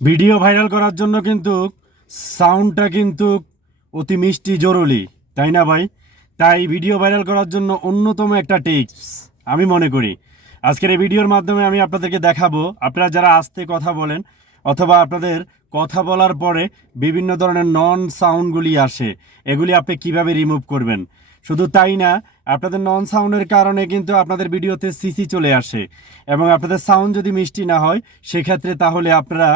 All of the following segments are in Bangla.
ভিডিও ভাইরাল করার জন্য কিন্তু সাউন্ডটা কিন্তু অতি মিষ্টি, জরুরি, তাই না ভাই? তাই ভিডিও ভাইরাল করার জন্য অন্যতম একটা টিপস আমি মনে করি। আজকের এই ভিডিওর মাধ্যমে আমি আপনাদেরকে দেখাবো, আপনারা যারা আস্তে কথা বলেন অথবা আপনাদের কথা বলার পরে বিভিন্ন ধরনের নন সাউন্ডগুলি আসে, এগুলি আপনি কীভাবে রিমুভ করবেন? শুধু তাই না, আপনাদের নন সাউন্ডের কারণে কিন্তু আপনাদের ভিডিওতে সিসি চলে আসে এবং আপনাদের সাউন্ড যদি মিষ্টি না হয়, সেক্ষেত্রে তাহলে আপনারা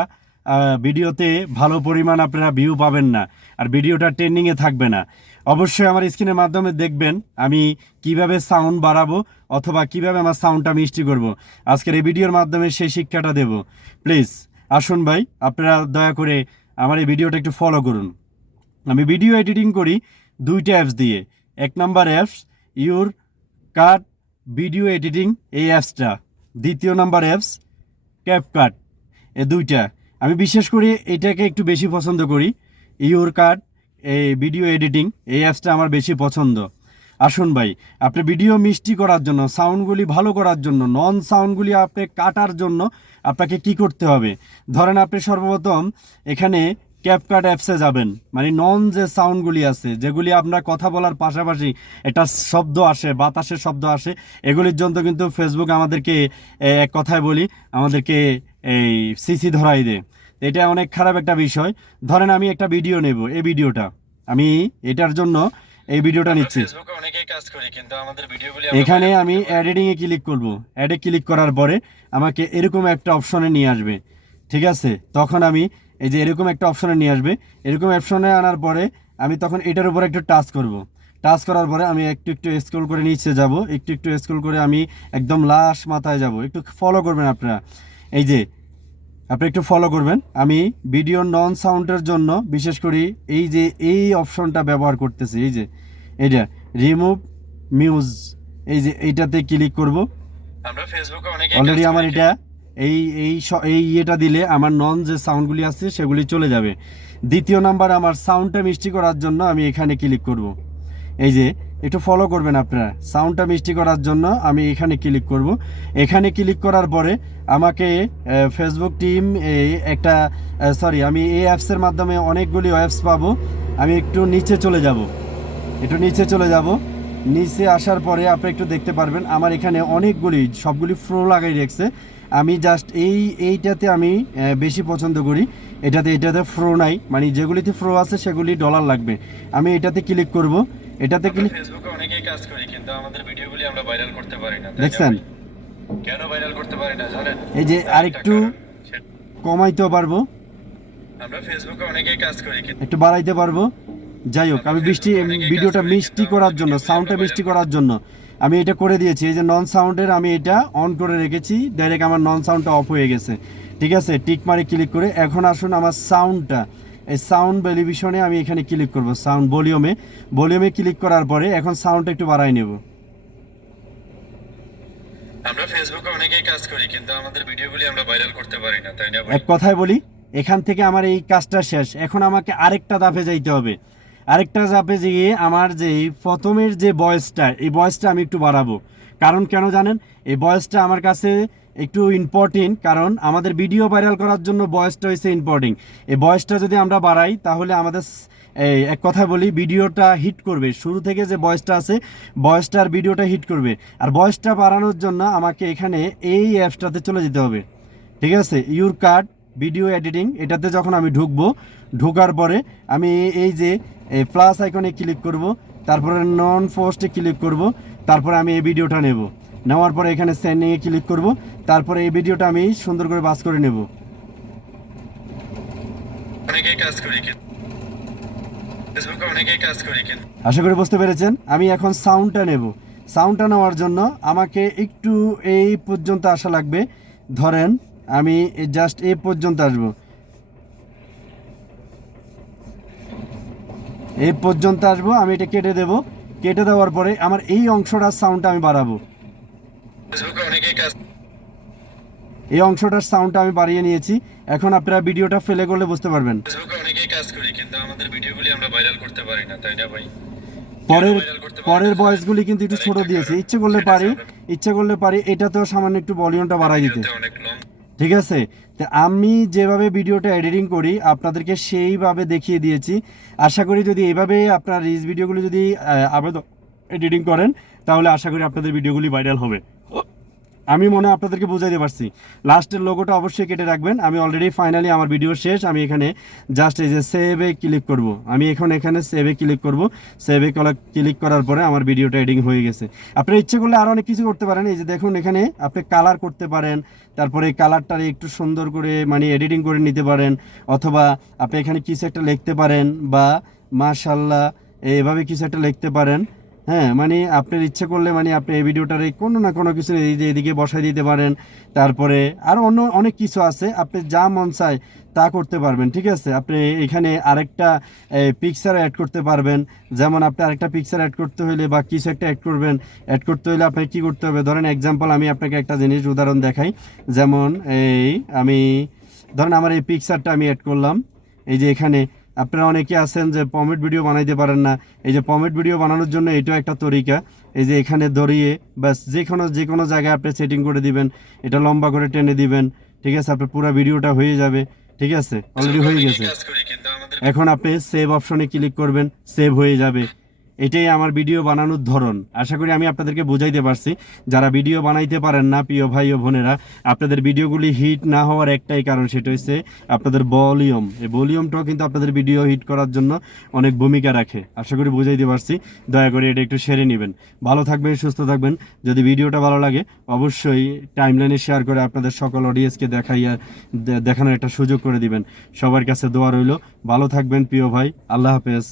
ভিডিওতে ভালো পরিমাণ আপনারা ভিউ পাবেন না। আর ভিডিওটা ট্রেন্ডিংয়ে থাকবে না। অবশ্যই আমার স্ক্রিনের মাধ্যমে দেখবেন আমি কীভাবে সাউন্ড বাড়াবো অথবা কীভাবে আমার সাউন্ডটা মিষ্টি করব। আজকের এই ভিডিওর মাধ্যমে সেই শিক্ষাটা দেব। প্লিজ আসুন ভাই, আপনারা দয়া করে আমার এই ভিডিওটা একটু ফলো করুন। আমি ভিডিও এডিটিং করি দুইটা অ্যাপস দিয়ে। এক number apps YouCut video editing এই অ্যাপসটা দ্বিতীয় নাম্বার অ্যাপস ক্যাপকাট এ দুইটা। আমি বিশেষ করে এটাকে একটু বেশি পছন্দ করি। ইউর কাট এই ভিডিও এডিটিং, এই অ্যাপসটা আমার বেশি পছন্দ। আসুন ভাই, আপনি ভিডিও মিষ্টি করার জন্য, সাউন্ডগুলি ভালো করার জন্য, নন সাউন্ডগুলি আপনি কাটার জন্য আপনাকে কি করতে হবে? ধরেন আপনি সর্বপ্রথম এখানে ক্যাপকাট অ্যাপসে যাবেন। মানে নন যে সাউন্ডগুলি আছে, যেগুলি আপনার কথা বলার পাশাপাশি একটা শব্দ আসে, বাতাসের শব্দ আসে, এগুলির জন্য কিন্তু ফেসবুক আমাদেরকে এক কথায় বলি, আমাদেরকে এই সিসি ধরাই দে। এটা অনেক খারাপ একটা বিষয়। ধরেন আমি একটা ভিডিও নেব এই ভিডিওটা। আমি এটার জন্য এই ভিডিওটা নিচ্ছি। এখানে আমি এডিটিংয়ে ক্লিক করব। অ্যাডে ক্লিক করার পরে আমাকে এরকম একটা অপশনে নিয়ে আসবে। ঠিক আছে? তখন আমি এই যে এরকম একটা অপশনে নিয়ে আসবে। এরকম অপশনে আনার পরে আমি তখন এটার উপর একটু টাচ করব। টাচ করার পরে আমি একটু একটু স্ক্রল করে নিচে যাব। একটু একটু স্ক্রল করে আমি একদম লাশ মাথায় যাব। একটু ফলো করবেন আপনারা। এই যে আপনি একটু ফলো করবেন। আমি ভিডিও নন সাউন্ডের জন্য বিশেষ করে এই যে এই অপশনটা ব্যবহার করতেছি এই যে এইটা রিমুভ মিউজ এই যে এইটাতে ক্লিক করব। আমরা ফেসবুকে অনেকেই অলরেডি আমার এটা এই এই এই ইয়েটা দিলে আমার নন যে সাউন্ডগুলি আছে সেগুলি চলে যাবে। দ্বিতীয় নাম্বার আমার সাউন্ডটা মিষ্টি করার জন্য আমি এখানে ক্লিক করব। এই যে একটু ফলো করবেন আপনারা। সাউন্ডটা মিষ্টি করার জন্য আমি এখানে ক্লিক করব। এখানে ক্লিক করার পরে আমাকে ফেসবুক টিম একটা সরি আমি এই অ্যাপসের মাধ্যমে অনেকগুলি অ্যাপস পাবো। আমি একটু নিচে চলে যাব। একটু নিচে চলে যাব। নিচে আসার পরে আপনি একটু দেখতে পারবেন, আমার এখানে অনেকগুলি, সবগুলি ফ্রো লাগাই রেখেছে। আমি জাস্ট এই, এইটাতে আমি বেশি পছন্দ করি। এটাতে এটাতে ফ্রো নাই। মানে যেগুলিতে ফ্রো আছে সেগুলি ডলার লাগবে। আমি এটাতে ক্লিক করব। এটাতে ক্লিক ফেসবুকে অনেকেই কাজ করি কিন্তু আমাদের ভিডিওগুলি আমরা ভাইরাল করতে পারি না দেখছেন? কেন ভাইরাল করতে পারি না জানেন? এই যে আরেকটু কমাইতেও পারব। আমরা ফেসবুকে অনেকেই কাজ করি কিন্তু একটু বাড়াইতে পারব। যাই হোক আমি বৃষ্টি ভিডিওটা মিষ্টি করার জন্য সাউন্ডটা মিষ্টি করার জন্য আমি এটা করে দিয়েছি। এই যে নন সাউন্ডের আমি এটা অন করে রেখেছি ডাইরেক্ট আমার নন সাউন্ডটা অফ হয়ে গেছে। ঠিক আছে টিক মারে ক্লিক করে। এখন আসুন আমার সাউন্ডটা এই সাউন্ড টেলিভিশনে আমি এখানে ক্লিক করব সাউন্ড ভলিউমে ভলিউমে ক্লিক করার পরে এখন সাউন্ডটা একটু বাড়াই নেব। আমরা ফেসবুকে অনেকেই কাজ করি কিন্তু আমাদের ভিডিওগুলি আমরা ভাইরাল করতে পারি না তাই না এক কথায় বলি এখান থেকে আমার এই কাজটা শেষ। এখন আমাকে আরেকটা ধাপে যাইতে হবে। আরেকটা ধাপে গিয়ে আমার যে প্রথমের যে বয়সটা এই বয়সটা আমি একটু বাড়াবো। কারণ কেন জানেন? এই বয়সটা আমার কাছে একটু ইম্পর্টেন্ট কারণ আমাদের ভিডিও ভাইরাল করার জন্য বয়সটা হয়েছে ইম্পর্টেন্ট এই বয়সটা যদি আমরা বাড়াই, তাহলে আমাদের এই এক কথা বলি ভিডিওটা হিট করবে। শুরু থেকে যে বয়সটা আছে, বয়সটার ভিডিওটা হিট করবে। আর বয়সটা বাড়ানোর জন্য আমাকে এখানে এই অ্যাপসটাতে চলে যেতে হবে। ঠিক আছে? ইউর কার্ড ভিডিও এডিটিং এটাতে যখন আমি ঢুকবো, ঢোকার পরে আমি এই যে প্লাস আইকনে ক্লিক করব, তারপরে নন পোস্টে ক্লিক করব, তারপরে আমি এই ভিডিওটা নেব। নেওয়ার পরে এখানে সেন্ডিংয়ে ক্লিক করব। তারপরে এই ভিডিওটা আমি সুন্দর করে বাস করে নেব। আশা করি বুঝতে পেরেছেন আমি এখন সাউন্ডটা নেব। সাউন্ডটা নেওয়ার জন্য আমাকে একটু এই পর্যন্ত আসা লাগবে। ধরেন আমি জাস্ট এই পর্যন্ত আসব। এই পর্যন্ত আসব আমি এটা কেটে দেব। কেটে দেওয়ার পরে আমার এই অংশটার সাউন্ডটা আমি বাড়াবো। এই অংশটার সাউন্ডটা আমি বাড়িয়ে নিয়েছি। এখন আপনারা ভিডিওটা ফেলে করলে বুঝতে পারবেন। অনেকেই কাজ করি কিন্তু আমাদের ভিডিওগুলি আমরা ভাইরাল করতে পারি না তাই না ভাই? পরের পরের? ভয়েসগুলি কিন্তু একটু ছোট দিয়েছে। ইচ্ছে করলে পারি ইচ্ছে করলে পারি এটা তো সামান্য একটু ভলিউমটা বাড়াই দিতে। ঠিক আছে? তো আমি যেভাবে ভিডিওটা এডিটিং করি আপনাদেরকে সেইভাবে দেখিয়ে দিয়েছি। আশা করি যদি এইভাবে আপনার রিলস ভিডিওগুলো যদি আবেদন এডিটিং করেন তাহলে আশা করি আপনাদের ভিডিওগুলি ভাইরাল হবে। আমি মনে হয় আপনাদেরকে বুঝাইতে পারছি। লাস্টের লোগোটা অবশ্যই কেটে রাখবেন। আমি অলরেডি ফাইনালি আমার ভিডিও শেষ। আমি এখানে জাস্ট এই যে সেভে ক্লিক করব। আমি এখন এখানে সেভে ক্লিক করব। সেভে ক্লিক করার পরে আমার ভিডিওটা এডিং হয়ে গেছে। আপনি ইচ্ছে করলে আরও অনেক কিছু করতে পারেন। এই যে দেখুন এখানে আপনি কালার করতে পারেন। তারপরে কালারটা একটু সুন্দর করে মানে এডিটিং করে নিতে পারেন। অথবা আপনি এখানে কিছু একটা লিখতে পারেন বা মাশাল্লাহ এভাবে কিছু একটা লিখতে পারেন। হ্যাঁ মানে আপনার ইচ্ছে করলে মানে আপনি এই ভিডিওটারে কোনো না কোনো কিছু এদিকে বসাই দিতে পারেন, তারপরে আরও অন্য অনেক কিছু আছে, আপনি যা মন চায় তা করতে পারবেন, ঠিক আছে? আপনি এখানে আরেকটা পিকচার অ্যাড করতে পারবেন, যেমন আপনি আরেকটা পিকচার অ্যাড করতে হলে বা কিছু একটা অ্যাড করবেন অ্যাড করতে হলে আপনাকে কী করতে হবে? ধরেন এক্সাম্পল আমি আপনাকে একটা জিনিস উদাহরণ দেখাই, যেমন এই, আমি, ধরেন আমার এই পিকচারটা আমি অ্যাড করলাম, এই যে এখানে আপনারা অনেকে আছেন যে পমেট ভিডিও বানাইতে পারেন না। এই যে পমেট ভিডিও বানানোর জন্য এটাও একটা তরিকা। এই যে এখানে ধরিয়ে ব্যাস যে কোনো যে কোনো জায়গায় আপনি সেটিং করে দিবেন। এটা লম্বা করে টেনে দিবেন। ঠিক আছে? আপনার পুরো ভিডিওটা হয়ে যাবে। ঠিক আছে? অলরেডি হয়ে গেছে। এখন আপনি সেভ অপশনে ক্লিক করবেন। সেভ হয়ে যাবে। এটাই আমার ভিডিও বানানোর ধরন। আশা করি আমি আপনাদেরকে বুঝাইতে পারছি। যারা ভিডিও বানাইতে পারেন না, প্রিয় ভাই ও বোনেরা, আপনাদের ভিডিওগুলি হিট না হওয়ার একটাই কারণ সেটা হচ্ছে আপনাদের ভলিউম। এই ভলিউমটাও কিন্তু আপনাদের ভিডিও হিট করার জন্য অনেক ভূমিকা রাখে। আশা করি বুঝাইতে পারছি। দয়া করে এটা একটু সেরে নেবেন। ভালো থাকবেন, সুস্থ থাকবেন। যদি ভিডিওটা ভালো লাগে, অবশ্যই টাইমলাইনে শেয়ার করে আপনাদের সকল অডিয়েন্সকে দেখাইয়া দেখানোর একটা সুযোগ করে দিবেন। সবার কাছে দোয়া রইল। ভালো থাকবেন, প্রিয় ভাই। আল্লাহ হাফেজ।